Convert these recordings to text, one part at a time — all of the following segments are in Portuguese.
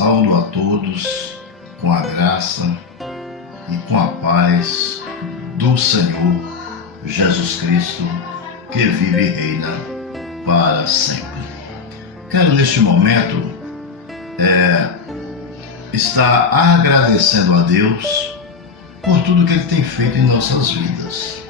Saúdo a todos com a graça e com a paz do Senhor Jesus Cristo, que vive e reina para sempre. Quero neste momento estar agradecendo a Deus por tudo que Ele tem feito em nossas vidas,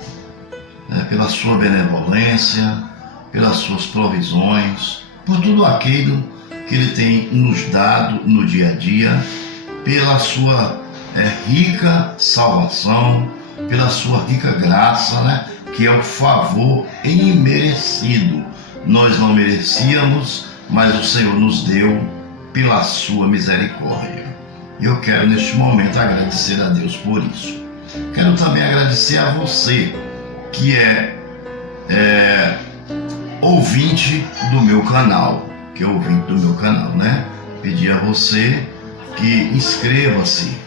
pela sua benevolência, pelas suas provisões, por tudo aquilo que Ele tem nos dado no dia a dia, pela sua rica salvação, pela sua rica graça, que é o favor imerecido. Nós não merecíamos, mas o Senhor nos deu pela sua misericórdia. Eu quero neste momento agradecer a Deus por isso. Quero também agradecer a você que é ouvinte do meu canal, Pedir a você que inscreva-se.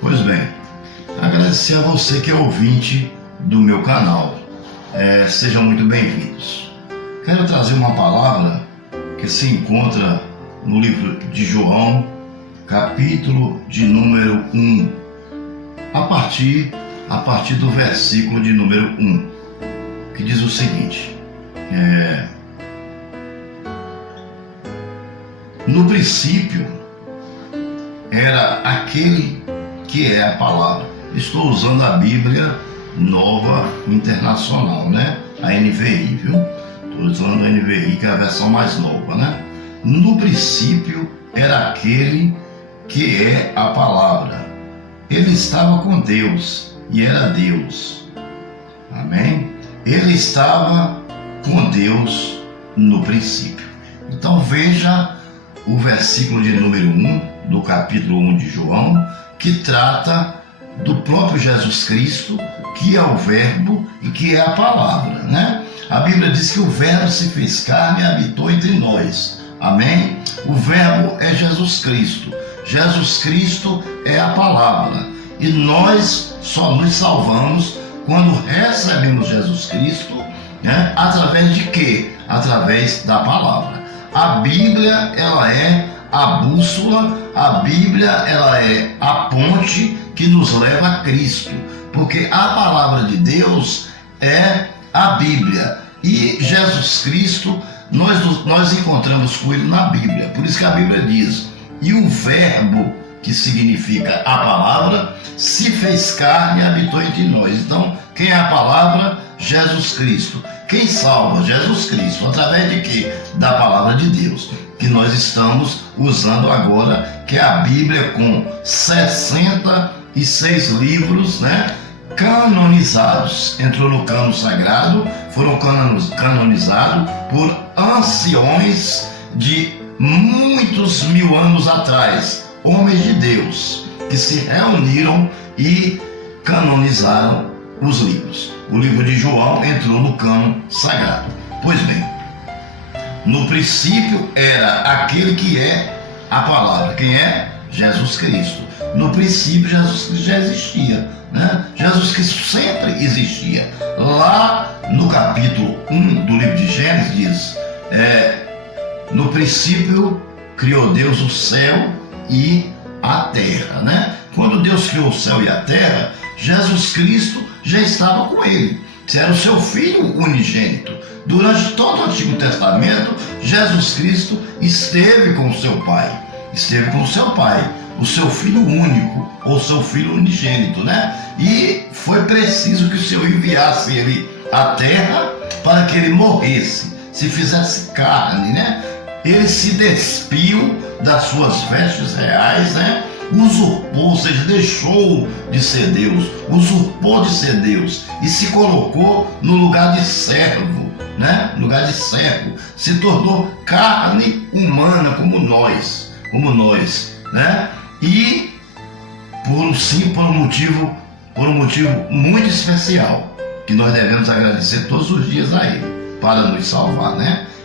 Pois bem, agradecer a você que é ouvinte do meu canal. Sejam muito bem-vindos. Quero trazer uma palavra que se encontra no livro de João, capítulo de número 1, a partir do versículo de número 1, que diz o seguinte: no princípio era aquele que é a palavra. Estou usando a Bíblia Nova Internacional, a NVI, viu? Estou usando a NVI, que é a versão mais nova, No princípio era aquele que é a palavra. Ele estava com Deus e era Deus. Amém? Ele estava com Deus no princípio. Então veja o versículo de número 1 do capítulo 1 de João, que trata do próprio Jesus Cristo, que é o verbo e que é a palavra, A Bíblia diz que o verbo se fez carne e habitou entre nós. Amém? O verbo é Jesus Cristo. Jesus Cristo é a palavra. E nós só nos salvamos quando recebemos Jesus Cristo, através de quê? Através da palavra. A Bíblia, ela é a bússola, a Bíblia, ela é a ponte que nos leva a Cristo, porque a palavra de Deus é a Bíblia, e Jesus Cristo, nós encontramos com Ele na Bíblia. Por isso que a Bíblia diz: e o verbo, que significa a palavra, se fez carne e habitou entre nós. Então, quem é a palavra? Jesus Cristo. Quem salva? Jesus Cristo. Através de quê? Da palavra de Deus, que nós estamos usando agora, que é a Bíblia, com 66 livros, canonizados. Entrou no cano sagrado, foram canonizados por anciões de muitos mil anos atrás, homens de Deus, que se reuniram e canonizaram os livros. O livro de João entrou no cano sagrado. Pois bem, no princípio era aquele que é a palavra. Quem é? Jesus Cristo. No princípio, Jesus Cristo já existia, Jesus Cristo sempre existia. Lá no capítulo 1 do livro de Gênesis diz: no princípio criou Deus o céu e a terra, Quando Deus criou o céu e a terra, Jesus Cristo já estava com ele. Era o seu Filho unigênito. Durante todo o Antigo Testamento, Jesus Cristo esteve com o seu Pai. O seu Filho único, ou seu Filho unigênito, E foi preciso que o Senhor enviasse ele à terra para que ele morresse, se fizesse carne, Ele se despiu das suas vestes reais, usurpou, ou seja, deixou de ser Deus, usurpou de ser Deus e se colocou no lugar de servo, se tornou carne humana como nós, e por um motivo muito especial, que nós devemos agradecer todos os dias a Ele, para nos salvar,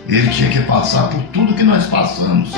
Ele tinha que passar por tudo que nós passamos.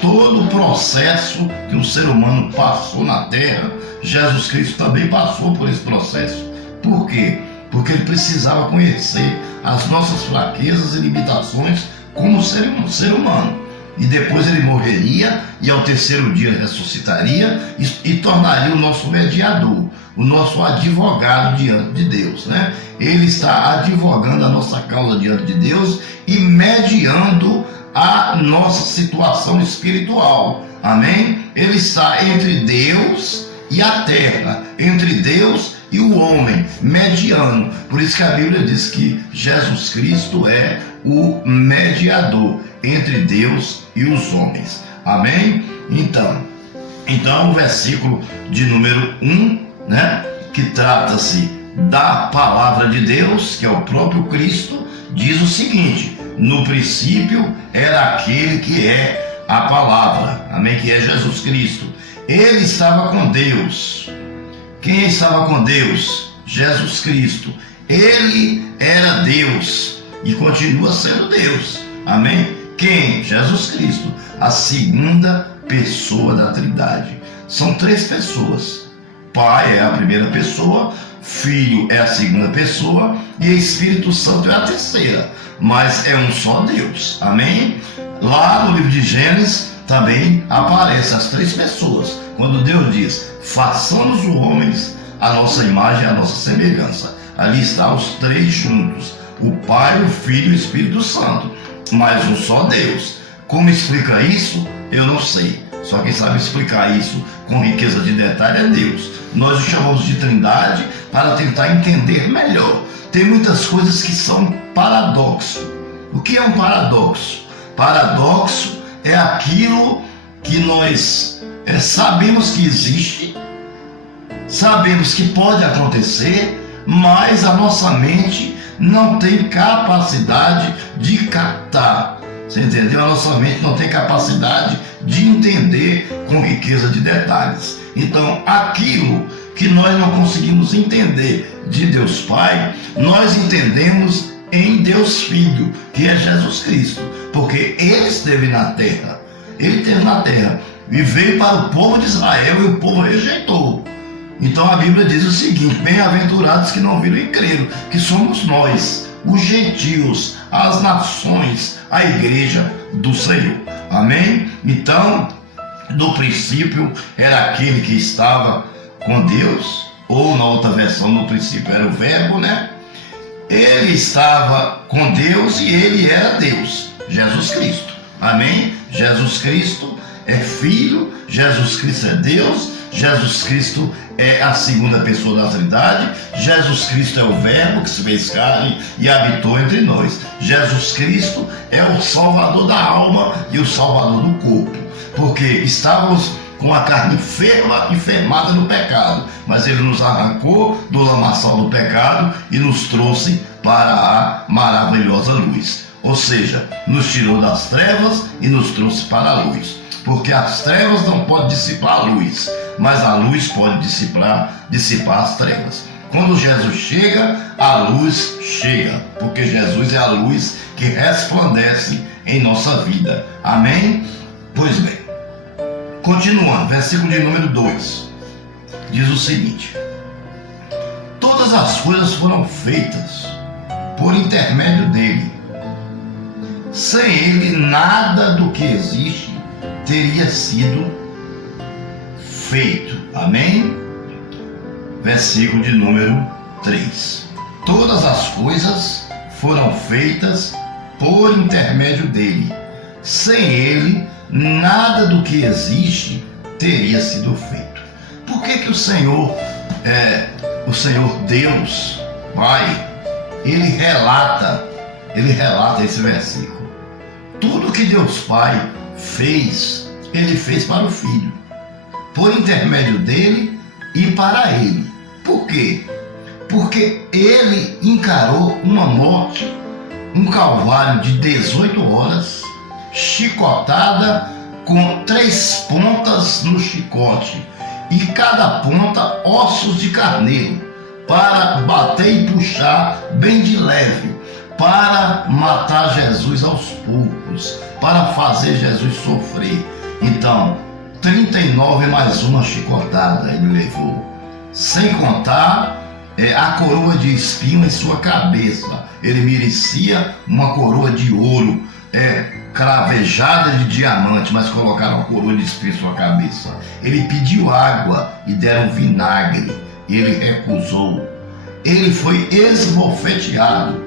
Todo o processo que um ser humano passou na terra, Jesus Cristo também passou por esse processo. Por quê? Porque Ele precisava conhecer as nossas fraquezas e limitações como ser humano. E depois ele morreria e ao terceiro dia ressuscitaria e tornaria o nosso mediador, o nosso advogado diante de Deus, né? Ele está advogando a nossa causa diante de Deus e mediando a nossa situação espiritual, amém? Ele está entre Deus e a terra, entre Deus e o homem, mediando. Por isso que a Bíblia diz que Jesus Cristo é o mediador entre Deus e os homens, amém? Então o versículo de número 1, né, que trata-se da palavra de Deus, que é o próprio Cristo, diz o seguinte: no princípio era aquele que é a palavra, amém? Que é Jesus Cristo. Ele estava com Deus. Quem estava com Deus? Jesus Cristo. Ele era Deus e continua sendo Deus, amém? Quem? Jesus Cristo, a segunda pessoa da Trindade. São três pessoas. Pai é a primeira pessoa, Filho é a segunda pessoa e Espírito Santo é a terceira. Mas é um só Deus, amém? Lá no livro de Gênesis também aparecem as três pessoas. Quando Deus diz: façamos os homens a nossa imagem e a nossa semelhança. Ali estão os três juntos: o Pai, o Filho e o Espírito Santo. Mas um só Deus. Como explica isso? Eu não sei. Só quem sabe explicar isso com riqueza de detalhe é Deus. Nós o chamamos de Trindade para tentar entender melhor. Tem muitas coisas que são paradoxo. O que é um paradoxo? Paradoxo é aquilo que nós sabemos que existe, sabemos que pode acontecer, mas a nossa mente não tem capacidade de captar. Você entendeu? A nossa mente não tem capacidade de entender com riqueza de detalhes. Então, aquilo que nós não conseguimos entender de Deus Pai, nós entendemos em Deus Filho, que é Jesus Cristo, porque Ele esteve na terra. Ele esteve na terra e veio para o povo de Israel e o povo rejeitou. Então a Bíblia diz o seguinte: bem-aventurados que não viram e creram, que somos nós, os gentios, as nações, a igreja do Senhor, amém? Então, no princípio era aquele que estava com Deus, ou na outra versão, no princípio era o verbo, né? Ele estava com Deus e ele era Deus, Jesus Cristo, amém? Jesus Cristo é Filho, Jesus Cristo é Deus, Jesus Cristo é a segunda pessoa da Trindade, Jesus Cristo é o Verbo que se fez carne e habitou entre nós. Jesus Cristo é o Salvador da alma e o Salvador do corpo, porque estávamos com a carne enfermada no pecado, mas Ele nos arrancou do lamaçal do pecado e nos trouxe para a maravilhosa luz. Ou seja, nos tirou das trevas e nos trouxe para a luz. Porque as trevas não podem dissipar a luz, mas a luz pode dissipar as trevas. Quando Jesus chega, a luz chega, porque Jesus é a luz que resplandece em nossa vida. Amém? Pois bem, continuando, versículo de número 2, diz o seguinte: todas as coisas foram feitas por intermédio dele. Sem ele, nada do que existe teria sido feito. Amém? Versículo de número 3. Todas as coisas foram feitas por intermédio dele. Sem ele, nada do que existe teria sido feito. Por que o Senhor Deus Pai, ele relata esse versículo? Tudo que Deus Pai fez, ele fez para o Filho, por intermédio dele e para ele. Por quê? Porque ele encarou uma morte, um calvário de 18 horas, chicotada com 3 pontas no chicote, e cada ponta ossos de carneiro, para bater e puxar bem de leve, para matar Jesus aos poucos, para fazer Jesus sofrer. Então, 39 mais uma chicotada ele levou, sem contar a coroa de espinho em sua cabeça. Ele merecia uma coroa de ouro cravejada de diamante, mas colocaram uma coroa de espinho em sua cabeça. Ele pediu água e deram vinagre, ele recusou. Ele foi esbofeteado,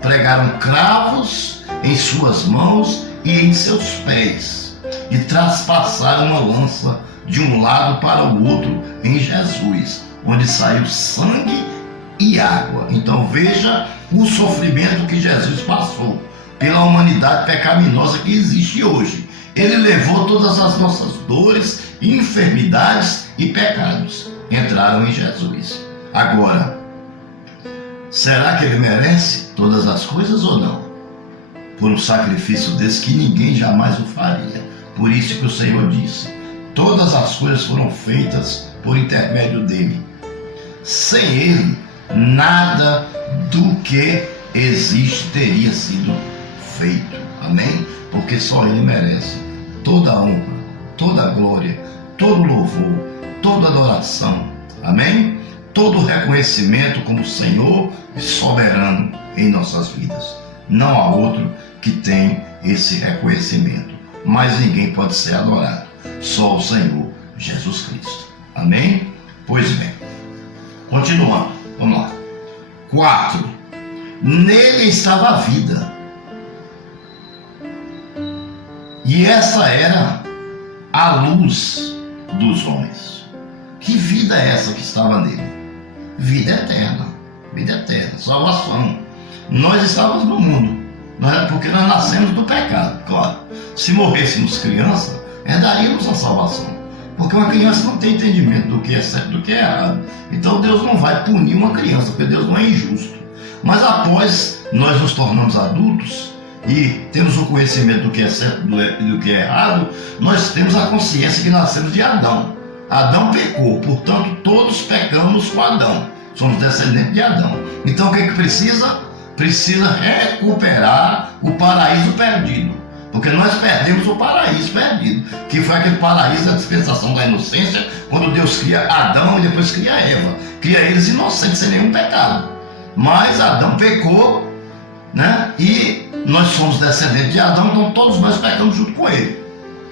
pregaram cravos em suas mãos e em seus pés, e traspassaram uma lança de um lado para o outro em Jesus, onde saiu sangue e água. Então veja o sofrimento que Jesus passou pela humanidade pecaminosa que existe hoje. Ele levou todas as nossas dores, enfermidades e pecados. Entraram em Jesus. Agora, será que ele merece todas as coisas ou não? Por um sacrifício desse que ninguém jamais o faria. Por isso que o Senhor disse: todas as coisas foram feitas por intermédio dele. Sem ele, nada do que existe teria sido feito. Amém? Porque só ele merece toda a honra, toda a glória, todo o louvor, toda a adoração. Amém? Todo o reconhecimento como Senhor e soberano em nossas vidas. Não há outro que tem esse reconhecimento. Mas ninguém pode ser adorado. Só o Senhor Jesus Cristo. Amém? Pois bem. Continuando. Vamos lá. 4. Nele estava a vida. E essa era a luz dos homens. Que vida é essa que estava nele? Vida eterna. Vida eterna. Salvação. Nós estávamos no mundo. Porque nós nascemos do pecado. Claro. Se morrêssemos criança, herdaríamos a salvação. Porque uma criança não tem entendimento do que é certo e do que é errado. Então Deus não vai punir uma criança, porque Deus não é injusto. Mas após nós nos tornamos adultos e temos o conhecimento do que é certo e do que é errado, nós temos a consciência que nascemos de Adão. Adão pecou, portanto todos pecamos com Adão. Somos descendentes de Adão. Então o que precisa? Precisa recuperar o paraíso perdido. Porque nós perdemos o paraíso perdido, que foi aquele paraíso da dispensação da inocência, quando Deus cria Adão e depois cria Eva. Cria eles inocentes, sem nenhum pecado. Mas Adão pecou, né? E nós somos descendentes de Adão, então todos nós pecamos junto com ele.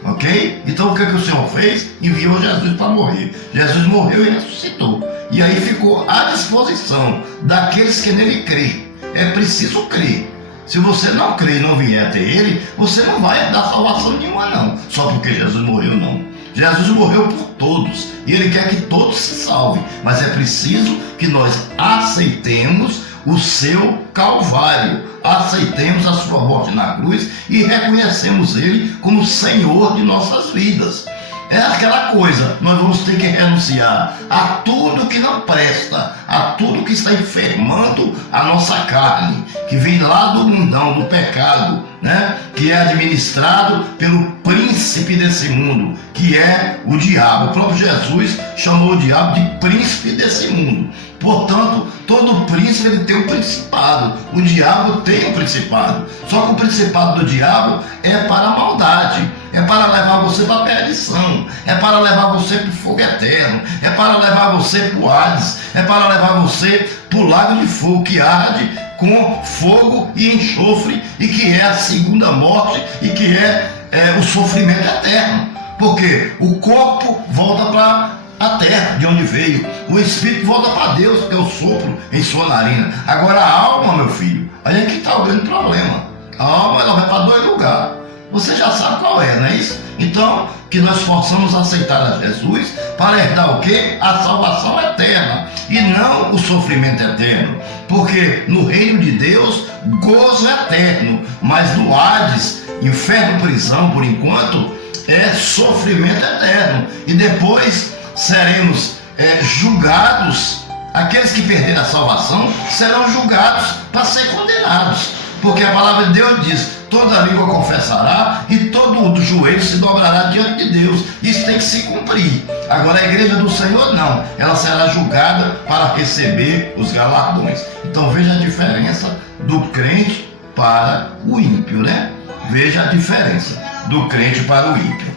Ok? Então o que o Senhor fez? Enviou Jesus para morrer. Jesus morreu e ressuscitou. E aí ficou à disposição daqueles que nele crêem. É preciso crer. Se você não crê e não vier até ele, você não vai dar salvação nenhuma não. Só porque Jesus morreu não. Jesus morreu por todos. E ele quer que todos se salvem. Mas é preciso que nós aceitemos o seu Calvário. Aceitemos a sua morte na cruz e reconhecemos ele como Senhor de nossas vidas. É aquela coisa, nós vamos ter que renunciar a tudo que não presta, a tudo que está enfermando a nossa carne, que vem lá do mundão, do pecado, né? Que é administrado pelo príncipe desse mundo, que é o diabo. O próprio Jesus chamou o diabo de príncipe desse mundo. Portanto, todo príncipe ele tem um principado. O diabo tem um principado. Só que o principado do diabo é para a maldade. É para levar você para a perdição. É para levar você para o fogo eterno. É para levar você para o Hades. É para levar você para o lago de fogo que arde com fogo e enxofre, e que é a segunda morte, e que é o sofrimento eterno. Porque o corpo volta para a terra de onde veio, o espírito volta para Deus, porque eu sopro em sua narina. Agora a alma, meu filho, aí é que está o grande problema. A alma ela vai para 2 lugares. Você já sabe qual é, não é isso? Então, que nós possamos aceitar a Jesus para herdar o quê? A salvação eterna e não o sofrimento eterno. Porque no reino de Deus, gozo eterno, mas no Hades, inferno, prisão, por enquanto, é sofrimento eterno. E depois seremos julgados. Aqueles que perderam a salvação serão julgados para ser condenados. Porque a palavra de Deus diz: toda língua confessará e todo joelho se dobrará diante de Deus. Isso tem que se cumprir. Agora a igreja do Senhor não. Ela será julgada para receber os galardões. Então veja a diferença do crente para o ímpio, né? Veja a diferença do crente para o ímpio.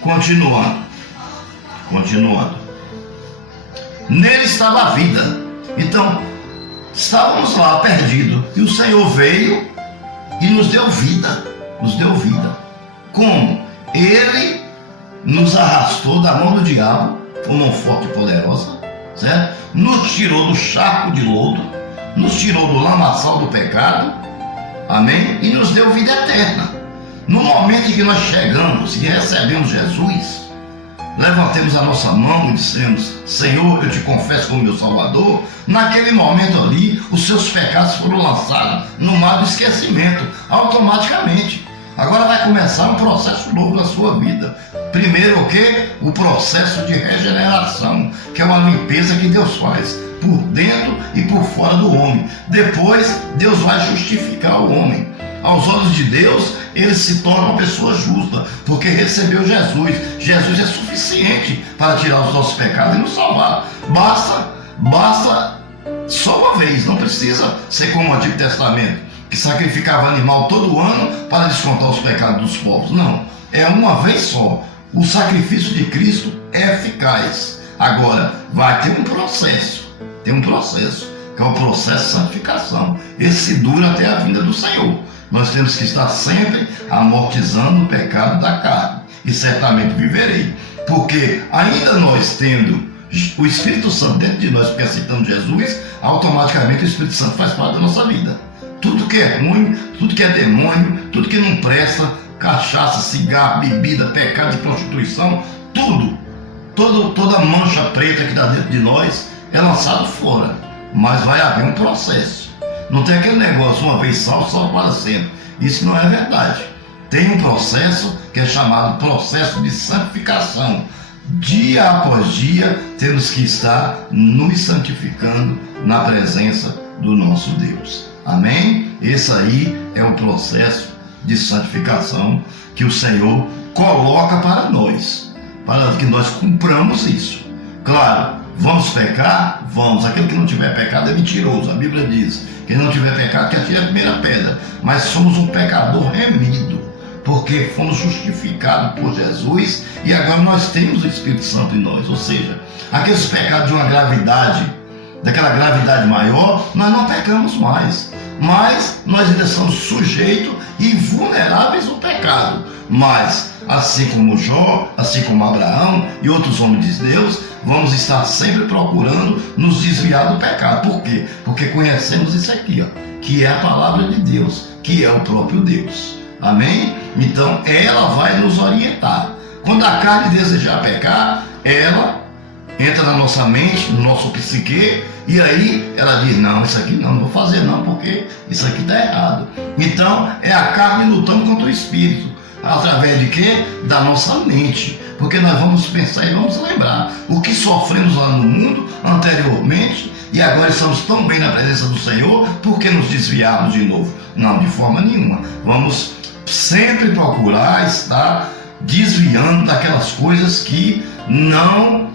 Continuando. Nele estava a vida. Então, estávamos lá perdidos. E o Senhor veio e nos deu vida. Nos deu vida. Como? Ele nos arrastou da mão do diabo, com mão forte e poderosa, certo? Nos tirou do charco de lodo, nos tirou do lamaçal do pecado, amém? E nos deu vida eterna. No momento em que nós chegamos e recebemos Jesus, levantemos a nossa mão e dissemos: Senhor, eu te confesso como meu Salvador. Naquele momento ali, os seus pecados foram lançados no mar do esquecimento, automaticamente. Agora vai começar um processo novo na sua vida. Primeiro o quê? O processo de regeneração, que é uma limpeza que Deus faz por dentro e por fora do homem. Depois, Deus vai justificar o homem. Aos olhos de Deus, ele se torna uma pessoa justa, porque recebeu Jesus. Jesus é suficiente para tirar os nossos pecados e nos salvar. Basta só uma vez, não precisa ser como o Antigo Testamento, que sacrificava animal todo ano para descontar os pecados dos povos. Não, é uma vez só. O sacrifício de Cristo é eficaz. Agora, vai ter um processo, que é o processo de santificação. Esse dura até a vinda do Senhor. Nós temos que estar sempre amortizando o pecado da carne, e certamente viverei, porque ainda nós tendo o Espírito Santo dentro de nós, porque aceitamos Jesus, automaticamente o Espírito Santo faz parte da nossa vida. Tudo que é ruim, tudo que é demônio, tudo que não presta, cachaça, cigarro, bebida, pecado de prostituição, toda mancha preta que está dentro de nós é lançado fora. Mas vai haver um processo. Não tem aquele negócio, uma vez salvo para sempre. Isso não é verdade. Tem um processo que é chamado processo de santificação. Dia após dia temos que estar nos santificando na presença do nosso Deus. Amém? Esse aí é o processo de santificação que o Senhor coloca para nós, para que nós cumpramos isso. Claro, vamos pecar? Vamos. Aquele que não tiver pecado é mentiroso. A Bíblia diz: quem não tiver pecado, que atire a primeira pedra. Mas somos um pecador remido, porque fomos justificados por Jesus e agora nós temos o Espírito Santo em nós. Ou seja, aqueles pecados de uma gravidade, daquela gravidade maior, nós não pecamos mais. Mas nós ainda somos sujeitos e vulneráveis ao pecado. Mas, assim como Jó, assim como Abraão e outros homens de Deus, vamos estar sempre procurando nos desviar do pecado. Por quê? Porque conhecemos isso aqui, que é a palavra de Deus, que é o próprio Deus. Amém? Então, ela vai nos orientar. Quando a carne desejar pecar, ela entra na nossa mente, no nosso psique, e aí ela diz: não, isso aqui não vou fazer não, porque isso aqui está errado. Então, é a carne lutando contra o espírito. Através de quê? Da nossa mente. Porque nós vamos pensar e vamos lembrar o que sofremos lá no mundo anteriormente, e agora estamos tão bem na presença do Senhor, por que nos desviarmos de novo? Não, de forma nenhuma. Vamos sempre procurar estar desviando daquelas coisas que não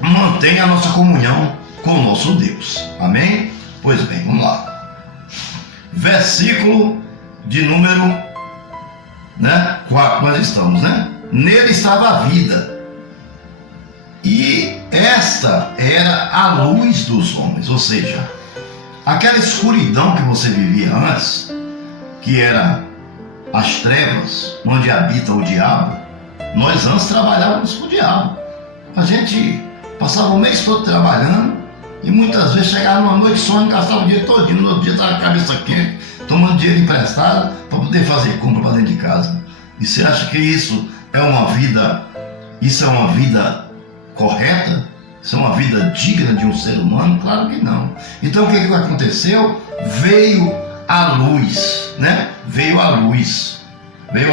mantém a nossa comunhão com o nosso Deus. Amém? Pois bem, vamos lá. Versículo de número 4, nós estamos, Nele estava a vida, e esta era a luz dos homens. Ou seja, aquela escuridão que você vivia antes, que era as trevas, onde habita o diabo. Nós antes trabalhávamos com o diabo. A gente passava o mês todo trabalhando, e muitas vezes chegava numa noite só, gastava o dia todinho, no outro dia estava com a cabeça quente, tomando dinheiro emprestado para poder fazer compra para dentro de casa. E você acha que isso é uma vida correta? Isso é uma vida digna de um ser humano? Claro que não. Então o que aconteceu? Veio a luz, Veio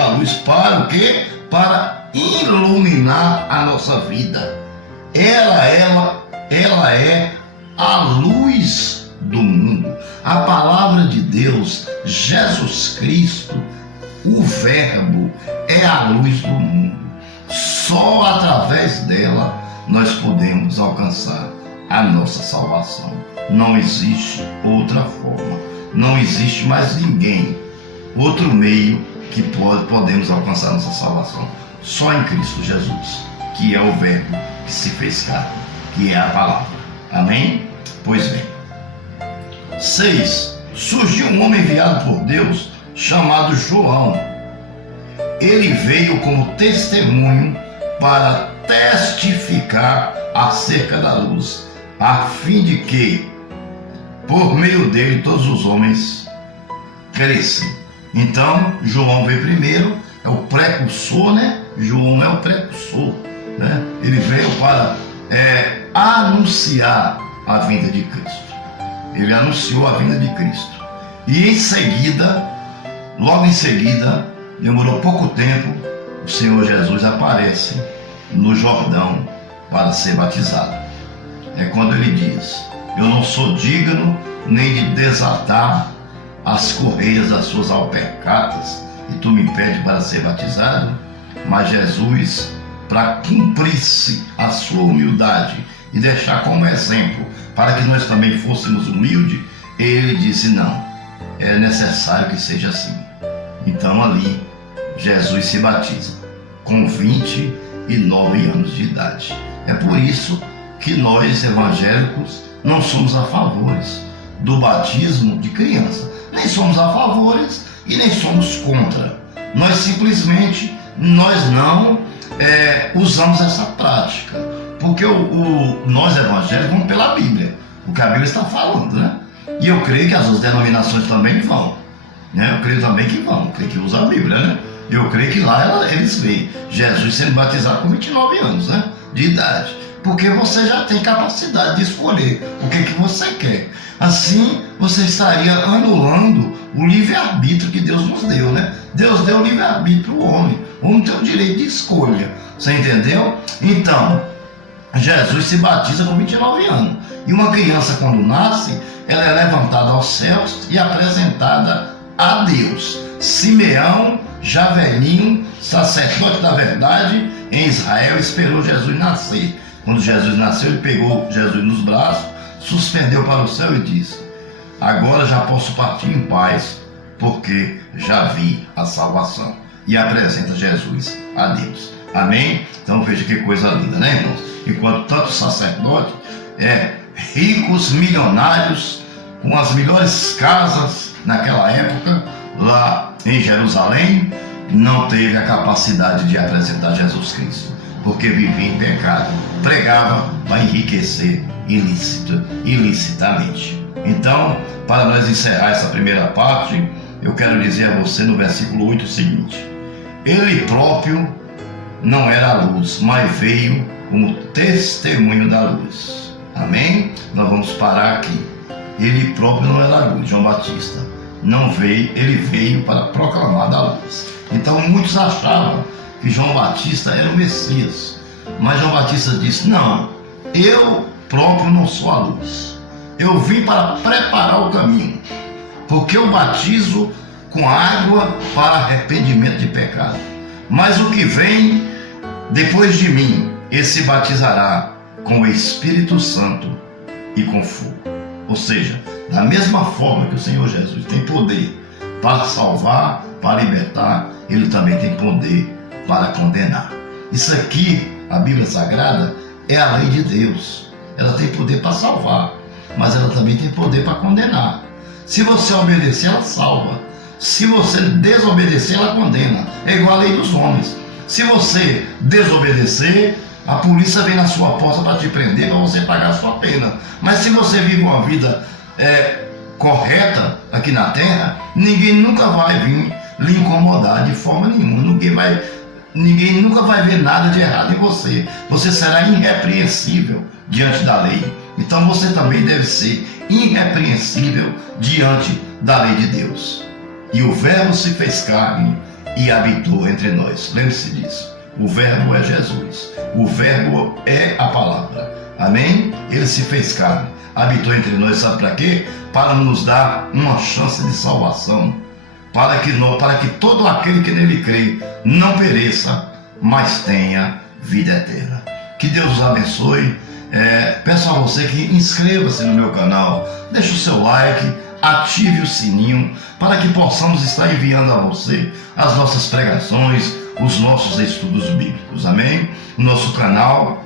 a luz para o quê? Para iluminar a nossa vida. Ela é a luz do mundo. A palavra de Deus, Jesus Cristo, o Verbo, é a luz do mundo. Só através dela nós podemos alcançar a nossa salvação. Não existe outra forma. Não existe mais ninguém, outro meio que podemos alcançar a nossa salvação. Só em Cristo Jesus, que é o Verbo que se fez carne, que é a palavra. Amém? Pois bem. 6. surgiu um homem enviado por Deus chamado João. Ele veio como testemunho para testificar acerca da luz, a fim de que, por meio dele, todos os homens crescem. Então, João veio primeiro, é o precursor, né? João é o precursor, né? Ele veio para anunciar a vinda de Cristo. Ele anunciou a vinda de Cristo. E em seguida, logo em seguida, demorou pouco tempo, o Senhor Jesus aparece no Jordão para ser batizado. É quando ele diz: eu não sou digno nem de desatar as correias das suas alpercatas, e tu me pede para ser batizado. Mas Jesus, para cumprir-se a sua humildade e deixar como exemplo para que nós também fôssemos humildes, ele disse: não, é necessário que seja assim. Então ali Jesus se batiza com 29 anos de idade. É por isso que nós evangélicos não somos a favores do batismo de criança. Nem somos a favores e nem somos contra. Nós simplesmente não usamos essa prática, porque nós evangélicos vamos pela Bíblia, o que a Bíblia está falando, né? E eu creio que as outras denominações também vão, né? Eu creio também que vão, creio que usa a Bíblia, né? Eu creio que lá eles veem Jesus sendo batizado com 29 anos, né, de idade, porque você já tem capacidade de escolher o que você quer. Assim, você estaria anulando o livre-arbítrio que Deus nos deu, né? Deus deu o livre-arbítrio ao homem. O homem tem o direito de escolha. Você entendeu? Então, Jesus se batiza com 29 anos. E uma criança, quando nasce, ela é levantada aos céus e apresentada a Deus. Simeão, já velhinho, sacerdote da verdade em Israel, esperou Jesus nascer. Quando Jesus nasceu, ele pegou Jesus nos braços, suspendeu para o céu e disse: agora já posso partir em paz, porque já vi a salvação. E apresenta Jesus a Deus. Amém? Então veja que coisa linda, né, irmãos? Enquanto tanto sacerdote, ricos, milionários, com as melhores casas naquela época, lá em Jerusalém, não teve a capacidade de apresentar Jesus Cristo, porque vivia em pecado, pregava para enriquecer ilicitamente. Então, para nós encerrar essa primeira parte, eu quero dizer a você no versículo 8 o seguinte: ele próprio não era a luz, mas veio como testemunho da luz. Amém? Nós vamos parar aqui. Ele próprio não era a luz, João Batista não veio, ele veio para proclamar da luz. Então muitos achavam que João Batista era o Messias, mas João Batista disse: não, eu próprio não sou a luz, eu vim para preparar o caminho, porque eu batizo com água para arrependimento de pecado, mas o que vem depois de mim, esse batizará com o Espírito Santo e com fogo. Ou seja, da mesma forma que o Senhor Jesus tem poder para salvar, para libertar, ele também tem poder para condenar. Isso aqui, a Bíblia Sagrada, é a lei de Deus. Ela tem poder para salvar, mas ela também tem poder para condenar. Se você obedecer, ela salva. Se você desobedecer, ela condena. É igual a lei dos homens. Se você desobedecer, a polícia vem na sua porta para te prender, para você pagar a sua pena. Mas se você vive uma vida correta aqui na terra, ninguém nunca vai vir lhe incomodar de forma nenhuma. Ninguém nunca vai ver nada de errado em você. Você será irrepreensível diante da lei. Então você também deve ser irrepreensível diante da lei de Deus. E o Verbo se fez carne e habitou entre nós. Lembre-se disso. O Verbo é Jesus. O Verbo é a palavra. Amém? Ele se fez carne, habitou entre nós, sabe para quê? Para nos dar uma chance de salvação. Para que todo aquele que nele crê não pereça, mas tenha vida eterna. Que Deus os abençoe. Peço a você que inscreva-se no meu canal, deixe o seu like, ative o sininho, para que possamos estar enviando a você as nossas pregações, os nossos estudos bíblicos. Amém? O nosso canal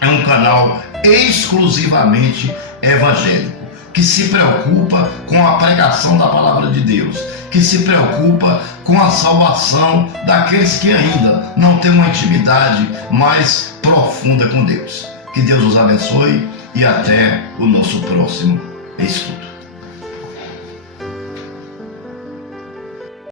é um canal exclusivamente evangélico, que se preocupa com a pregação da palavra de Deus, que se preocupa com a salvação daqueles que ainda não têm uma intimidade mais profunda com Deus. Que Deus os abençoe e até o nosso próximo estudo.